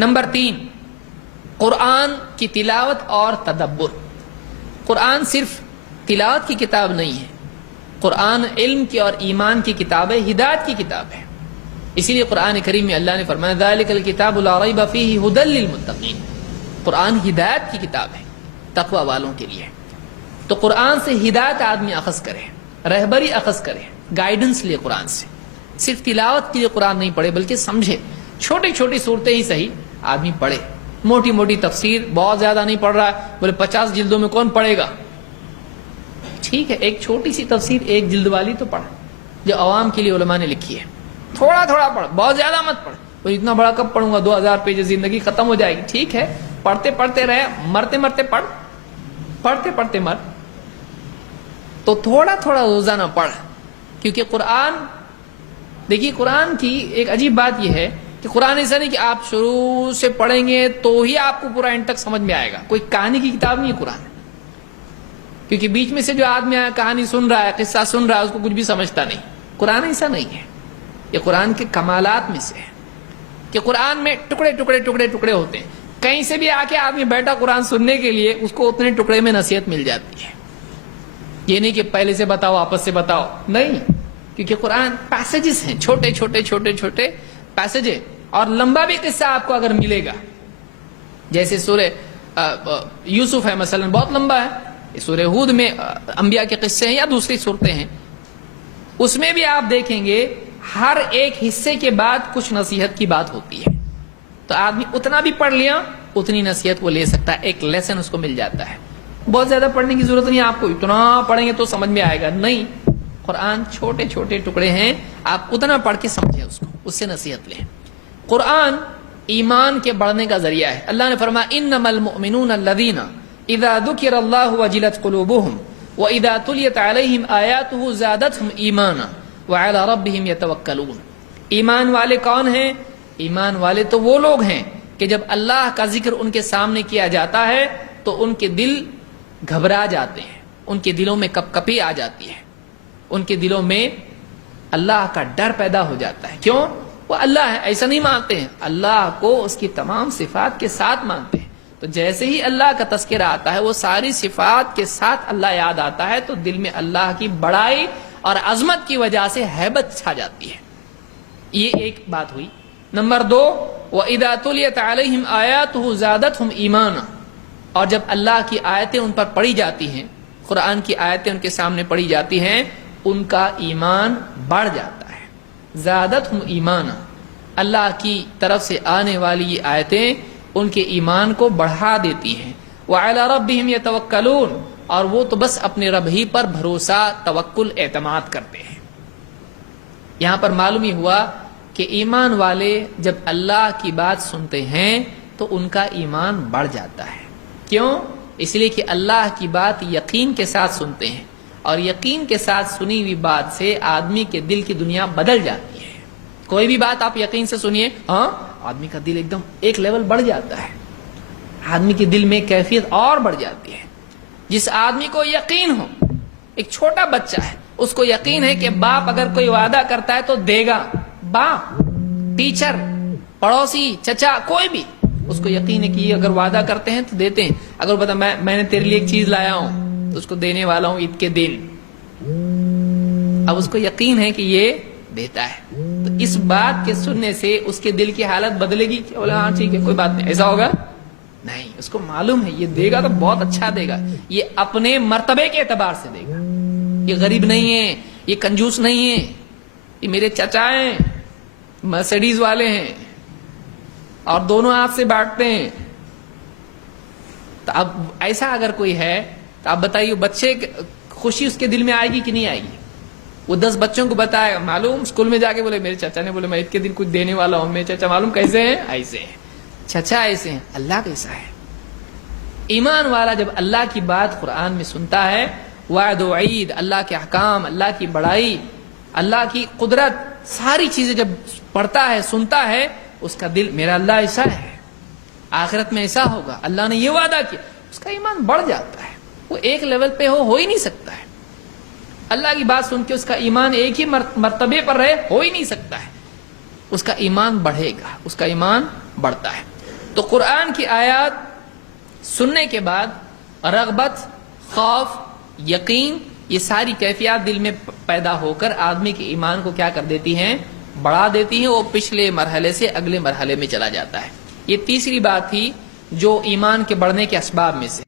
Number 3، قرآن کی تلاوت اور تدبر۔ قرآن صرف تلاوت کی کتاب نہیں ہے، قرآن علم کی اور ایمان کی کتاب ہے، ہدایت کی کتاب ہے۔ اسی لیے قرآن کریم میں اللہ نے فرمایا ذالک الکتاب لا ریب فیہ ھدی للمتقین، قرآن ہدایت کی کتاب ہے تقوی والوں کے لیے۔ تو قرآن سے ہدایت آدمی اخذ کرے، رہبری اخذ کرے، گائیڈنس لے قرآن سے۔ صرف تلاوت کے لیے قرآن نہیں پڑھے بلکہ سمجھے، چھوٹی چھوٹی صورتیں ہی صحیح آدمی پڑھے، موٹی موٹی تفسیر بہت زیادہ نہیں پڑھ رہا ہے، بولے 50 جلدوں میں کون پڑھے گا؟ ٹھیک ہے، ایک چھوٹی سی تفسیر 1 جلد والی تو پڑھ جو عوام کے لیے علماء نے لکھی ہے، تھوڑا تھوڑا پڑھ، بہت زیادہ مت پڑھ۔ وہ اتنا بڑا کب پڑھوں گا، 2000 پیج، زندگی ختم ہو جائے گی۔ ٹھیک ہے، پڑھتے پڑھتے رہے، مرتے مرتے پڑھ، پڑھتے پڑھتے مر۔ تو تھوڑا تھوڑا روزانہ پڑھ، کیونکہ قرآن، دیکھیے قرآن کی ایک عجیب بات یہ ہے کہ قرآن ایسا نہیں کہ آپ شروع سے پڑھیں گے تو ہی آپ کو پورا اینڈ تک سمجھ میں آئے گا۔ کوئی کہانی کی کتاب نہیں ہے قرآن، کیونکہ بیچ میں سے جو آدمی آیا کہانی سن رہا ہے، قصہ سن رہا ہے، اس کو کچھ بھی سمجھتا نہیں۔ قرآن ایسا نہیں ہے، یہ قرآن کے کمالات میں سے ہے کہ قرآن میں ٹکڑے ٹکڑے ٹکڑے ٹکڑے ہوتے ہیں۔ کہیں سے بھی آ کے آدمی بیٹھا قرآن سننے کے لیے، اس کو اتنے ٹکڑے میں نصیحت مل جاتی ہے۔ یہ نہیں کہ پہلے سے بتاؤ آپس سے بتاؤ، نہیں، کیونکہ قرآن پیسیجز ہیں، چھوٹے چھوٹے چھوٹے چھوٹے پیسیج ہیں۔ اور لمبا بھی قصہ آپ کو اگر ملے گا، جیسے سورہ یوسف ہے مثلا، بہت لمبا ہے۔ سورہ ہود میں انبیاء کے قصے ہیں یا دوسری صورتیں ہیں، اس میں بھی آپ دیکھیں گے ہر ایک حصے کے بعد کچھ نصیحت کی بات ہوتی ہے۔ تو آدمی اتنا بھی پڑھ لیا اتنی نصیحت وہ لے سکتا ہے، ایک لیسن اس کو مل جاتا ہے۔ بہت زیادہ پڑھنے کی ضرورت نہیں، آپ کو اتنا پڑھیں گے تو سمجھ میں آئے گا، نہیں، قرآن چھوٹے چھوٹے ٹکڑے ہیں، آپ اتنا پڑھ کے سمجھیں اس کو، اس سے نصیحت لیں۔ قرآن ایمان کے بڑھنے کا ذریعہ ہے۔ اللہ نے فرمایا انما المؤمنون الذین اذا ذکر اللہ وجلت قلوبهم واذا تلیت علیہم آیاتہ زادتہم ایمانا وعلی ربہم یتوکلون۔ ایمان والے کون ہیں؟ ایمان والے تو وہ لوگ ہیں کہ جب اللہ کا ذکر ان کے سامنے کیا جاتا ہے تو ان کے دل گھبرا جاتے ہیں، ان کے دلوں میں کپ کپی آ جاتی ہے، ان کے دلوں میں اللہ کا ڈر پیدا ہو جاتا ہے۔ کیوں؟ وہ اللہ ہے ایسا نہیں مانتے ہیں، اللہ کو اس کی تمام صفات کے ساتھ مانتے ہیں۔ تو جیسے ہی اللہ کا تذکرہ آتا ہے، وہ ساری صفات کے ساتھ اللہ یاد آتا ہے، تو دل میں اللہ کی بڑائی اور عظمت کی وجہ سے ہیبت چھا جاتی ہے۔ یہ ایک بات ہوئی۔ نمبر 2، وَإِذَا تُلِيَتْ عَلَيْهِمْ آيَاتُهُ زَادَتْهُمْ ایمانا، اور جب اللہ کی آیتیں ان پر پڑھی جاتی ہیں، قرآن کی آیتیں ان کے سامنے پڑھی جاتی ہیں، ان کا ایمان بڑھ جاتا ہے۔ زادتہم ایمانا، اللہ کی طرف سے آنے والی یہ آیتیں ان کے ایمان کو بڑھا دیتی ہیں۔ وَعَلَى رَبِّهِمْ يَتَوَكَّلُونَ، اور وہ تو بس اپنے رب ہی پر بھروسہ، توکل، اعتماد کرتے ہیں۔ یہاں پر معلوم ہی ہوا کہ ایمان والے جب اللہ کی بات سنتے ہیں تو ان کا ایمان بڑھ جاتا ہے۔ کیوں؟ اس لیے کہ اللہ کی بات یقین کے ساتھ سنتے ہیں، اور یقین کے ساتھ سنی ہوئی بات سے آدمی کے دل کی دنیا بدل جاتی ہے۔ کوئی بھی بات آپ یقین سے سنیے، ہاں، آدمی کا دل ایک دم ایک لیول بڑھ جاتا ہے، آدمی کے دل میں کیفیت اور بڑھ جاتی ہے۔ جس آدمی کو یقین ہو، ایک چھوٹا بچہ ہے، اس کو یقین ہے کہ باپ اگر کوئی وعدہ کرتا ہے تو دے گا، باپ، ٹیچر، پڑوسی، چچا، کوئی بھی، اس کو یقین ہے کہ یہ اگر وعدہ کرتے ہیں تو دیتے ہیں۔ اگر بتا میں نے تیرے لیے ایک چیز لایا ہوں تو اس کو دینے والا ہوں عید کے دن، اب اس کو یقین ہے کہ یہ دیتا ہے، تو اس بات کے سننے سے اس کے دل کی حالت بدلے گی کہ بولا ہاں ٹھیک ہے کوئی بات نہیں، ایسا ہوگا نہیں، اس کو معلوم ہے یہ دے گا تو بہت اچھا دے گا، یہ اپنے مرتبے کے اعتبار سے دے گا، یہ غریب نہیں ہے، یہ کنجوس نہیں ہے، یہ میرے چچا ہیں، مرسیڈیز والے ہیں، اور دونوں آپ سے بانٹتے ہیں۔ تو اب ایسا اگر کوئی ہے تو آپ بتائیے بچے خوشی اس کے دل میں آئے گی کہ نہیں آئے گی؟ وہ 10 بچوں کو بتائے، معلوم اسکول میں جا کے بولے میرے چچا نے بولے میں عید کے دن کچھ دینے والا ہوں، میرے چچا معلوم کیسے ہیں، ایسے ہیں، چچا ایسے ہیں، اللہ کیسا ہے۔ ایمان والا جب اللہ کی بات قرآن میں سنتا ہے، وعد و وعید، اللہ کے احکام، اللہ کی بڑائی، اللہ کی قدرت، ساری چیزیں جب پڑھتا ہے، سنتا ہے، اس کا دل میرا اللہ ایسا ہے، آخرت میں ایسا ہوگا، اللہ نے یہ وعدہ کیا، اس کا ایمان بڑھ جاتا ہے۔ وہ ایک لیول پہ ہو ہی نہیں سکتا ہے، اللہ کی بات سن کے اس کا ایمان ایک ہی مرتبے پر رہے، ہو ہی نہیں سکتا ہے، اس کا ایمان بڑھے گا، اس کا ایمان بڑھتا ہے۔ تو قرآن کی آیات سننے کے بعد رغبت، خوف، یقین، یہ ساری کیفیات دل میں پیدا ہو کر آدمی کے ایمان کو کیا کر دیتی ہیں؟ بڑھا دیتی ہیں. وہ پچھلے مرحلے سے اگلے مرحلے میں چلا جاتا ہے. یہ تیسری بات تھی جو ایمان کے بڑھنے کے اسباب میں سے.